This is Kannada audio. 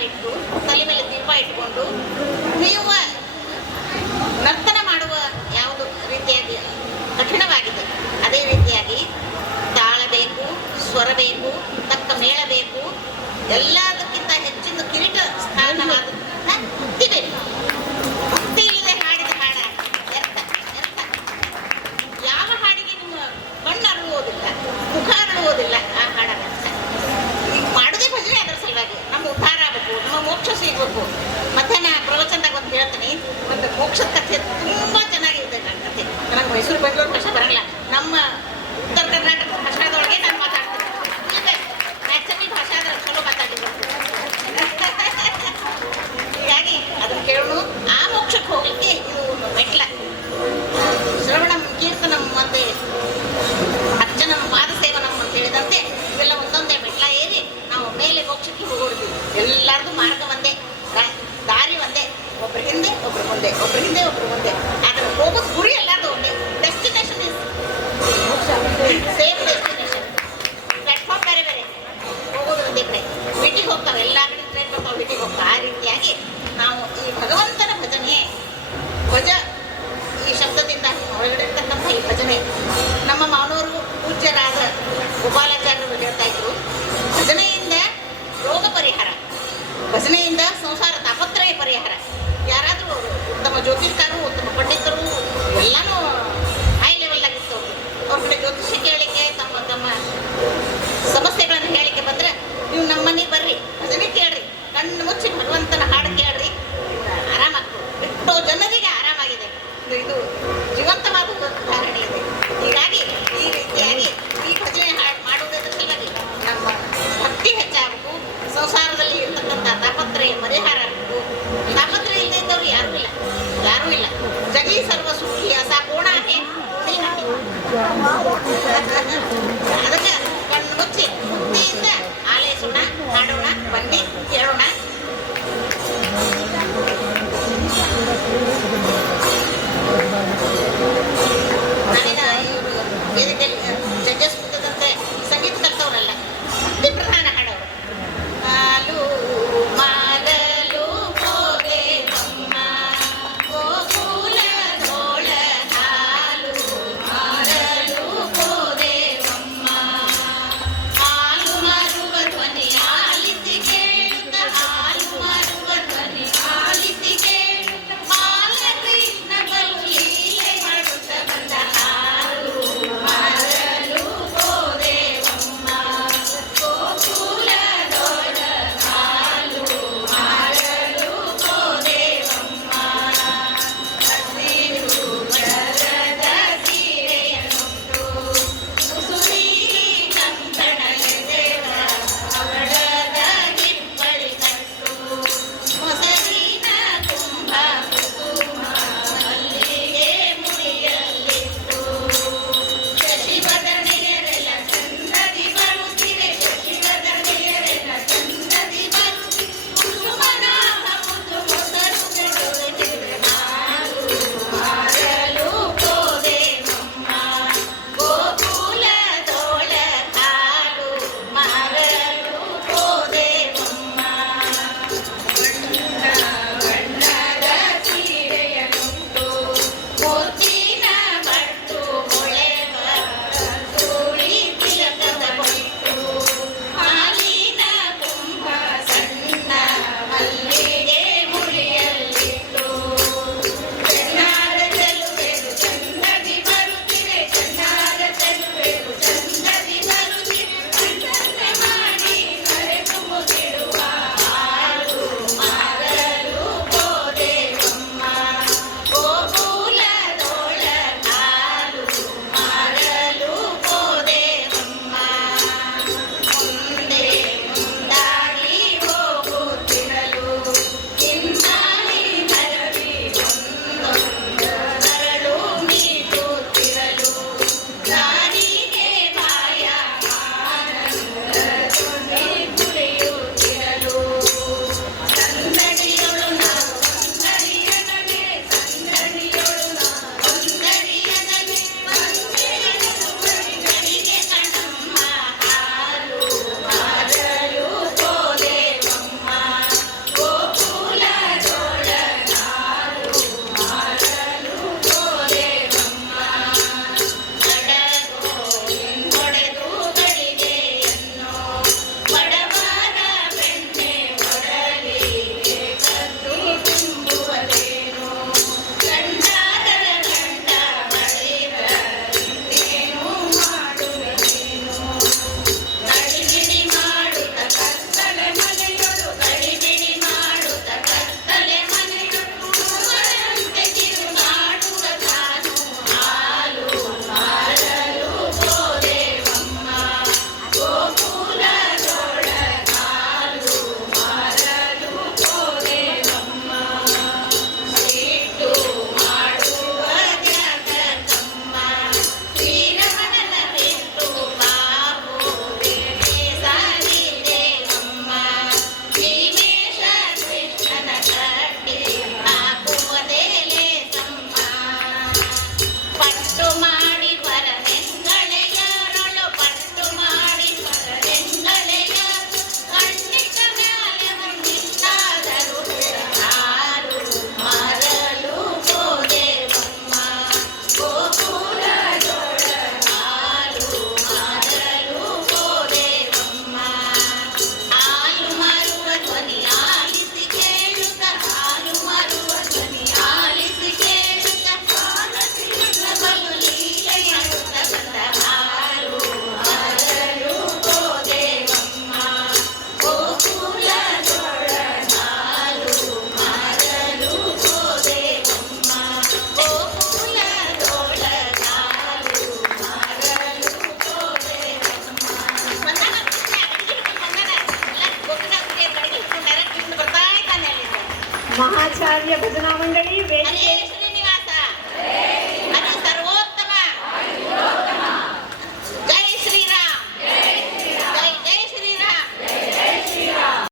ಹಾಲಿಟ್ಟು ತಲೆ ಮೇಲೆ ದೀಪ ಇಟ್ಕೊಂಡು ಕುಣಿಯುವ ನರ್ತನ ಮಾಡುವ ಯಾವುದು ರೀತಿಯಾಗಿ ಕಠಿಣವಾಗಿದೆ. ಅದೇ ರೀತಿಯಾಗಿ ತಾಳ ಬೇಕು, ಸ್ವರ ಬೇಕು, ತಕ್ಕ ಮೇಳ ಬೇಕು, ಎಲ್ಲದಕ್ಕಿಂತ ಹೆಚ್ಚಿನ ಕಿರೀಟ ಸ್ಥಾನವಾದ ಭಕ್ತಿ ಬೇಕು. ಭಕ್ತಿ ಇಲ್ಲದೆ ಹಾಡಿದ ಹಾಡ ವ್ಯರ್ಥ ವ್ಯರ್ಥ. ಯಾವ ಹಾಡಿಗೆ ನಿಮ್ಮ ಕಣ್ಣು ಅರಳುವುದಿಲ್ಲ, ಮುಖ ಅರಳುವುದಿಲ್ಲ, ಆ ಹಾಡ ವ್ಯರ್ಥ. ಈಗ ಮಾಡೋದೇ ಭಜನೆ ಅದರ ಸಲುವಾಗಿ ನಮ್ಮ ಉದ್ಧಾರ ಆಗಬೇಕು, ನಮ್ಮ ಮೋಕ್ಷ ಸಿಗಬೇಕು. ಮಧ್ಯಾಹ್ನ ಪ್ರವಚನದಾಗ ಒಂದು ಹೇಳ್ತೀನಿ, ಒಂದು ಮೋಕ್ಷದ ಕಥೆ ತುಂಬಾ ಚೆನ್ನಾಗಿದೆ. ನನ್ನ ಕಥೆ ನನಗೆ ಮೈಸೂರು ಬೆಂಗಳೂರು ಭಾಷೆ ಬರಲ್ಲ, ನಮ್ಮ ಉತ್ತರ ಕರ್ನಾಟಕ ಭಾಷಾದೊಳಗೆ ನಾನು ಮಾತಾಡ್ತೀನಿ. ಈಗ ನ್ಯಾಚುರಲ್ ಭಾಷೆ ಆದ್ರೆ ಚಲೋ ಮಾತಾಡಿದ್ರು. ಹೀಗಾಗಿ ಅದನ್ನು ಕೇಳೋಣ. ಆ ಮೋಕ್ಷಕ್ಕೆ ಹೋಗ್ಲಿಕ್ಕೆ ಇದು ಮೆಟ್ಲ. ಶ್ರವಣ ಕೀರ್ತನಂ ಮತ್ತೆ ಅರ್ಚನಂ ಪಾದ ಸೇವನಂ ಅಂತ ಹೇಳಿದಂತೆ ಇವೆಲ್ಲ ಒಂದೊಂದೇ ಮೆಟ್ಲ ಏರಿ ನಾವು ಮೇಲೆ ಮೋಕ್ಷಕ್ಕೆ ಹೋಗೋಡ್ತೀವಿ. ಎಲ್ಲರದು ಮಾರ್ಗ ಒಂದೇ, ದಾರಿ ಒಂದೇ, ಒಬ್ರ ಹಿಂದೆ ಒಬ್ರು ಮುಂದೆ, ಒಬ್ರ ಹಿಂದೆ ಒಬ್ರು ಮುಂದೆ. ಆದ್ರೆ ಹೋಗೋದು ಗುರಿ ಎಲ್ಲರದು ಒಂದೇ. Destination is same destination. Platform ಬೇರೆ ಬೇರೆ, ಹೋಗೋದು ಒಂದೇ ಕಡೆ. ಭೇಟಿಗೆ ಹೋಗ್ತಾವೆ, ಎಲ್ಲ ಕಡೆ ಟ್ರೈನ್ ಬರ್ತಾವೆ, ಭೇಟಿಗೆ ಹೋಗ್ತಾವೆ. ಆ ರೀತಿಯಾಗಿ ನಾವು ಈ ಭಗವಂತನ ಭಜನೆ, ಭಜ ಈ ಶಬ್ದದಿಂದ ಹೊರಗಡೆ ಇರ್ತಕ್ಕಂಥ ಈ ಭಜನೆ ನಮ್ಮ ಮಾನವರು ಪೂಜ್ಯರಾದ ಗೋಪಾಲಾಚಾರ್ಯರು ಹೇಳ್ತಾ ಇದ್ರು, ಭಜನೆಯಿಂದ ರೋಗ ಪರಿಹಾರ, ಭಜನೆಯಿಂದ ಸಂಸಾರ ತಾಪತ್ರಯ ಪರಿಹಾರ. ಯಾರಾದರೂ ಉತ್ತಮ ಜ್ಯೋತಿಷ್ಕರು, ಉತ್ತಮ ಪಂಡಿತರು ಎಲ್ಲನೂ ಹೈ ಲೆವೆಲ್ನಾಗಿತ್ತು. ಅವ್ರ ಕಡೆ ಜ್ಯೋತಿಷ್ಯ ಕೇಳಲಿಕ್ಕೆ, ತಮ್ಮ ತಮ್ಮ ಸಮಸ್ಯೆಗಳನ್ನು ಹೇಳಲಿಕ್ಕೆ ಬಂದರೆ ನೀವು ನಮ್ಮ ಮನೆಗೆ ಬರ್ರಿ, ಭಜನೆ ಕೇಳ್ರಿ, ಕಣ್ಣು ಮುಚ್ಚಿ ಭಗವಂತನ ಹಾಡು ಕೇಳ್ರಿ, ಆರಾಮಾಗ್ತದೆ. ಎಷ್ಟೋ ಜನರಿಗೆ ಆರಾಮಾಗಿದೆ. ಇದು ಜೀವಂತವಾದ ಉದಾಹರಣೆ ಇದೆ. ಹೀಗಾಗಿ ಈ ರೀತಿಯಾಗಿ ಈ ಭಜನೆ ಹಾಡು ಮಾಡುವುದರ ಸಲುವಾಗಿ ನಮ್ಮ ಭಕ್ತಿ ಹೆಚ್ಚಾಗಬೇಕು, ಸಂಸಾರದಲ್ಲಿ ಇರ್ತಕ್ಕಂಥ ತಾಪತ್ರಯ ಪರಿಹಾರ ಆಗಬೇಕು. ತಾಪತ್ರಯ ಇಲ್ಲದೆ ಇದ್ದವರು ಯಾರೂ ಇಲ್ಲ, ಯಾರೂ ಇಲ್ಲ. ಜಗಿ ಸರ್ವ ಸುಖಿ ಅಸ ಕೋಣ ಹೇ ಹಟ್ಟಿ. ಅದಕ್ಕೆ ಕಣ್ಣು ಮುಚ್ಚಿ ಬುದ್ಧಿಯಿಂದ ಆಲೈಸೋಣ, ಹಾಡೋಣ, ಬನ್ನಿ ಕೇಳೋಣ. ಮಹಾಚಾರ್ಯ ಭಜನಾ ಮಂಡಳಿ ವೇದಿಕೆ ಹರೇ